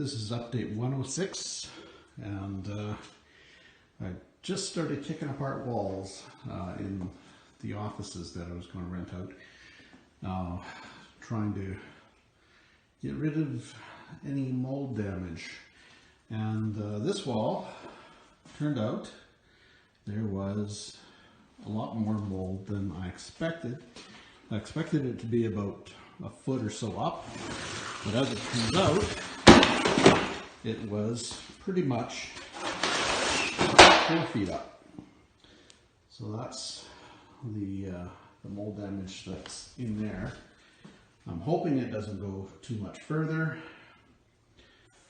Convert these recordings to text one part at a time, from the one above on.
This is update 106, and I just started kicking apart walls in the offices that I was going to rent out, trying to get rid of any mold damage. And this wall, turned out there was a lot more mold than I expected. I expected it to be about a foot or so up, but as it turns out, it was pretty much 4 feet up. So that's the mold damage that's in there. I'm hoping it doesn't go too much further.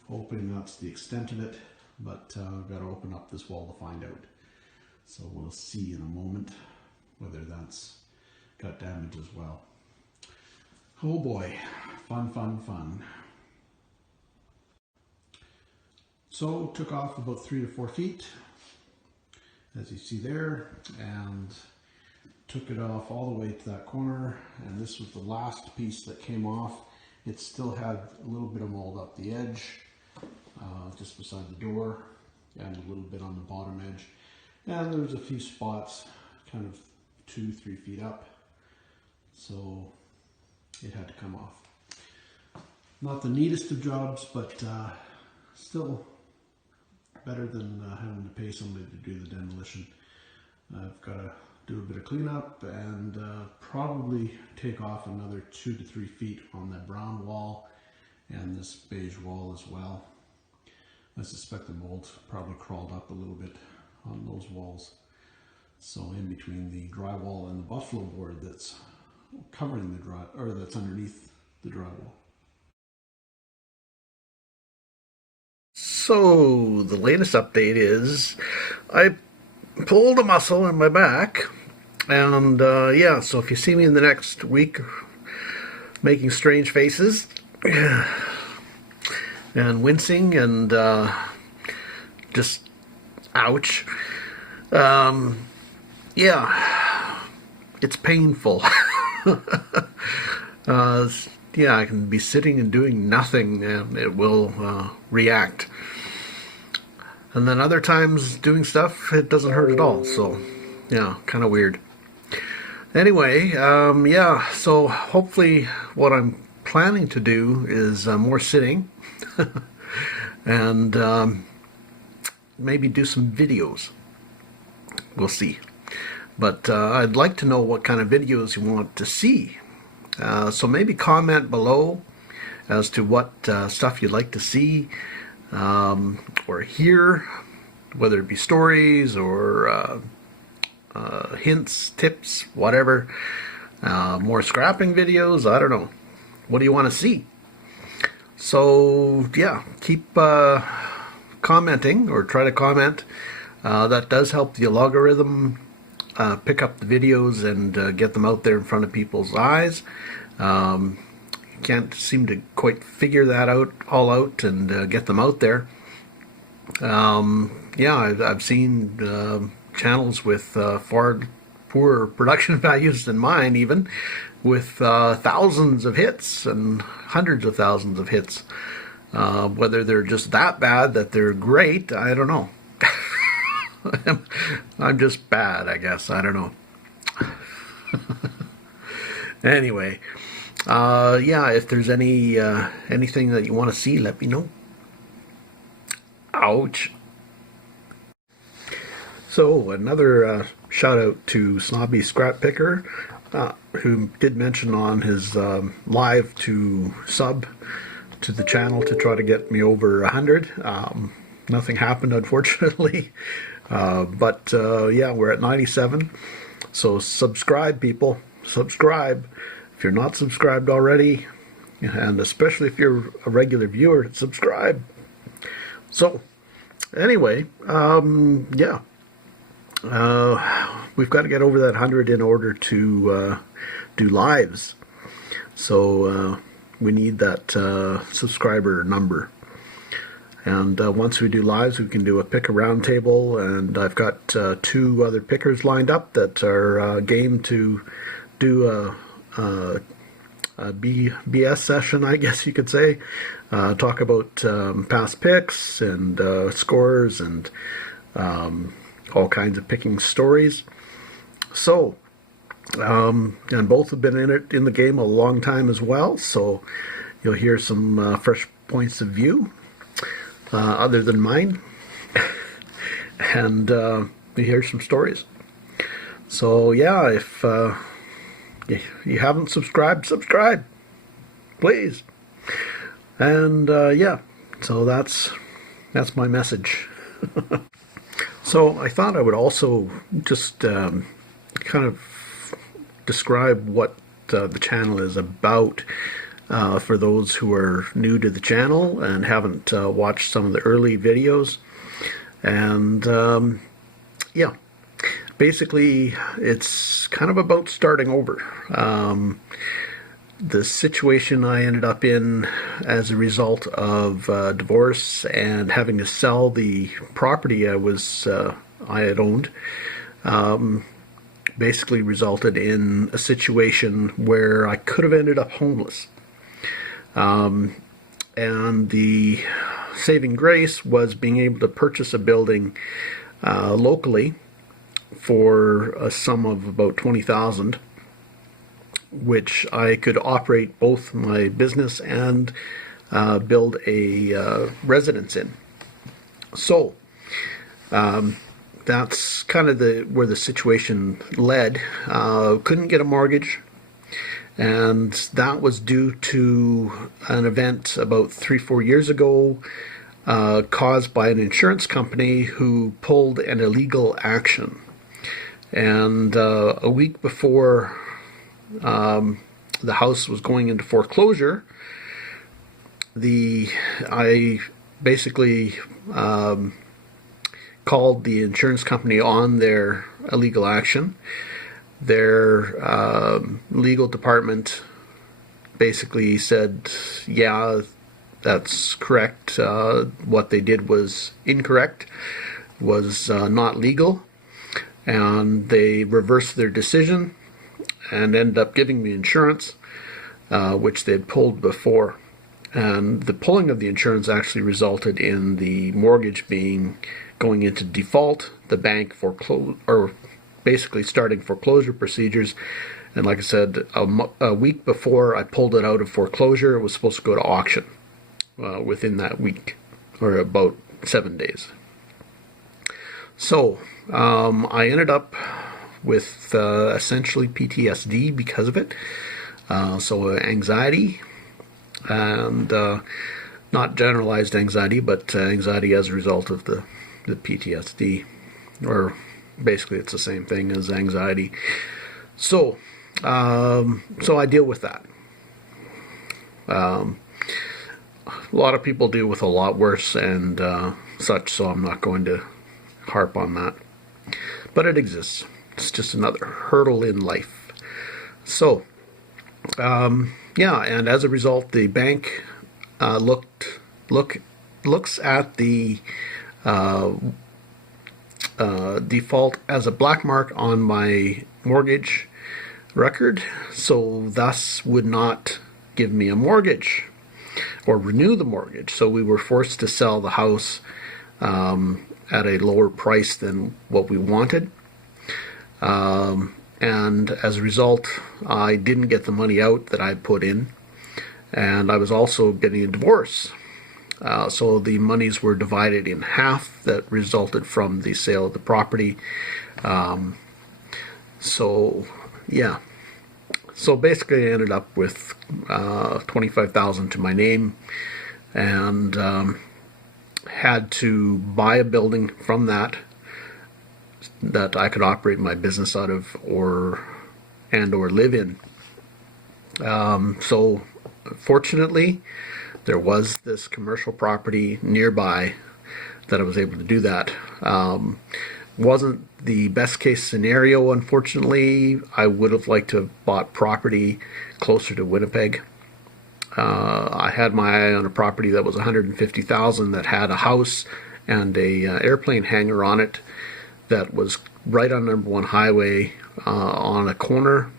Hoping that's the extent of it, but I've got to open up this wall to find out. So we'll see in a moment whether that's got damage as well. Oh boy, fun, fun, fun. So took off about 3 to 4 feet, as you see there, and took it off all the way to that corner, and this was the last piece that came off. It still had a little bit of mold up the edge, just beside the door, and a little bit on the bottom edge. And there was a few spots kind of 2-3 feet up, so it had to come off. Not the neatest of jobs, but still better than having to pay somebody to do the demolition. I've got to do a bit of cleanup and probably take off another 2 to 3 feet on that brown wall and this beige wall as well. I suspect the mold probably crawled up a little bit on those walls. So in between the drywall and the buffalo board that's covering the that's underneath the drywall. So the latest update is I pulled a muscle in my back, and yeah, so if you see me in the next week making strange faces and wincing and just ouch, yeah, it's painful. Yeah, I can be sitting and doing nothing and it will react. And then other times doing stuff, it doesn't hurt at all. So, yeah, kind of weird. Anyway, yeah, so hopefully what I'm planning to do is more sitting and maybe do some videos. We'll see. But I'd like to know what kind of videos you want to see. So maybe comment below as to what stuff you'd like to see or hear, whether it be stories or hints, tips, whatever. More scrapping videos, I don't know. What do you want to see? So yeah, keep commenting or try to comment. That does help the algorithm pick up the videos and get them out there in front of people's eyes. Can't seem to quite figure that all out and get them out there. Yeah, I've seen channels with far poorer production values than mine, even with thousands of hits and hundreds of thousands of hits. Whether they're just that bad that they're great, I don't know. I'm just bad, I guess. I don't know. Anyway, yeah, if there's anything that you want to see, let me know. Ouch. So another shout out to Snobby Scrap Picker, who did mention on his live to sub to the channel to try to get me over 100. Nothing happened, unfortunately. But yeah, we're at 97. So subscribe, people. Subscribe. If you're not subscribed already, and especially if you're a regular viewer, subscribe. So anyway, yeah, we've got to get over that 100 in order to do lives. So we need that subscriber number. And once we do lives, we can do a pick a round table, and I've got 2 other pickers lined up that are game to do a BS session, I guess you could say. Talk about past picks and scores and all kinds of picking stories. So, and both have been in the game a long time as well, so you'll hear some fresh points of view other than mine, and you hear some stories. So yeah, if you haven't subscribed, subscribe, please. And yeah, so that's my message. So I thought I would also just kind of describe what the channel is about for those who are new to the channel and haven't watched some of the early videos. And yeah, basically it's kind of about starting over. The situation I ended up in as a result of divorce and having to sell the property I had owned basically resulted in a situation where I could have ended up homeless. And the saving grace was being able to purchase a building locally for a sum of about $20,000, which I could operate both my business and build a residence in. So that's kind of where the situation led. Couldn't get a mortgage, and that was due to an event about 3-4 years ago caused by an insurance company who pulled an illegal action. And a week before the house was going into foreclosure, I basically called the insurance company on their illegal action. Their legal department basically said, yeah, that's correct. What they did was incorrect, was not legal, and they reversed their decision and ended up giving me insurance, which they'd pulled before. And the pulling of the insurance actually resulted in the mortgage going into default, the bank basically starting foreclosure procedures. And like I said, a week before I pulled it out of foreclosure, it was supposed to go to auction within that week, or about 7 days. So I ended up with essentially PTSD because of it. So anxiety, and not generalized anxiety, but anxiety as a result of the PTSD, or basically it's the same thing as anxiety. So I deal with that. A lot of people deal with a lot worse and such, so I'm not going to harp on that. But it exists. It's just another hurdle in life. So, yeah, and as a result, the bank looks at the default as a black mark on my mortgage record, so thus would not give me a mortgage or renew the mortgage. So we were forced to sell the house at a lower price than what we wanted. And as a result, I didn't get the money out that I put in, and I was also getting a divorce. So the monies were divided in half that resulted from the sale of the property. So yeah, so basically I ended up with $25,000 to my name, and had to buy a building from that I could operate my business out of, or live in. So fortunately, there was this commercial property nearby that I was able to do that. Wasn't the best case scenario, unfortunately. I would have liked to have bought property closer to Winnipeg. I had my eye on a property that was $150,000 that had a house and a airplane hangar on it that was right on number 1 highway on a corner.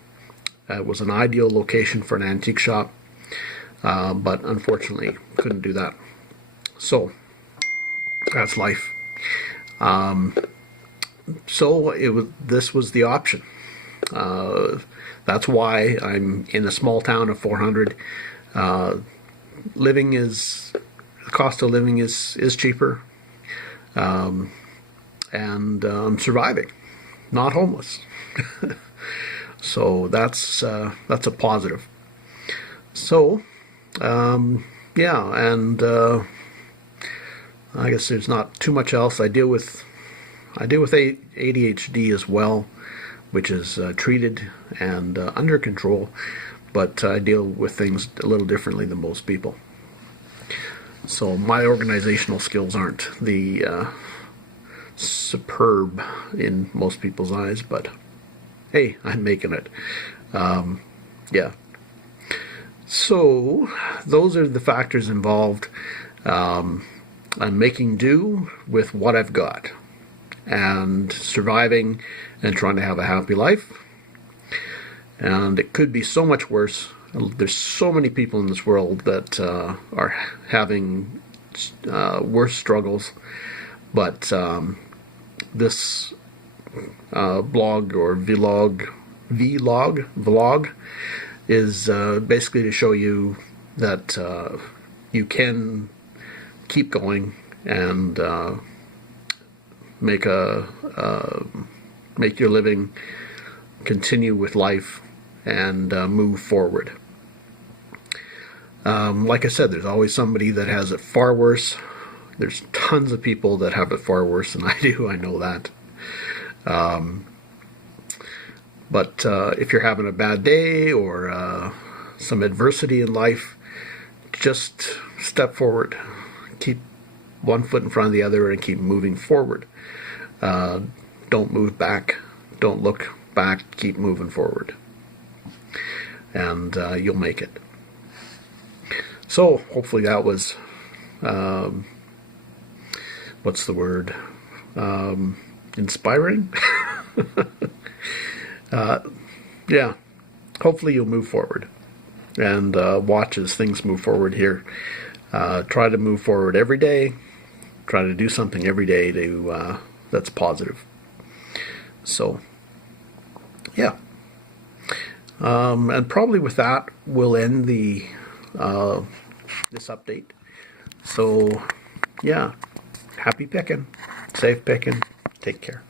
It was an ideal location for an antique shop, but unfortunately couldn't do that. So that's life. So this was the option. That's why I'm in a small town of 400. The cost of living is cheaper, and I'm surviving, not homeless. So that's a positive. So yeah, and I guess there's not too much else. I deal with ADHD as well, which is treated and under control, but I deal with things a little differently than most people. So my organizational skills aren't the superb in most people's eyes, but hey, I'm making it. Yeah. So those are the factors involved. I'm making do with what I've got and surviving and trying to have a happy life. And it could be so much worse. There's so many people in this world that are having worse struggles, but this blog or vlog is basically to show you that you can keep going and make your living, continue with life, and move forward. Like I said, there's always somebody that has it far worse. There's tons of people that have it far worse than I do. I know that. But if you're having a bad day or some adversity in life, just step forward. Keep one foot in front of the other and keep moving forward. Don't move back. Don't look back. Keep moving forward. And you'll make it. So hopefully that was, what's the word? Inspiring? Yeah. Hopefully you'll move forward and watch as things move forward here. Try to move forward every day. Try to do something every day that's positive. So, yeah. And probably with that, we'll end this update. So, yeah. Happy picking. Safe picking. Take care.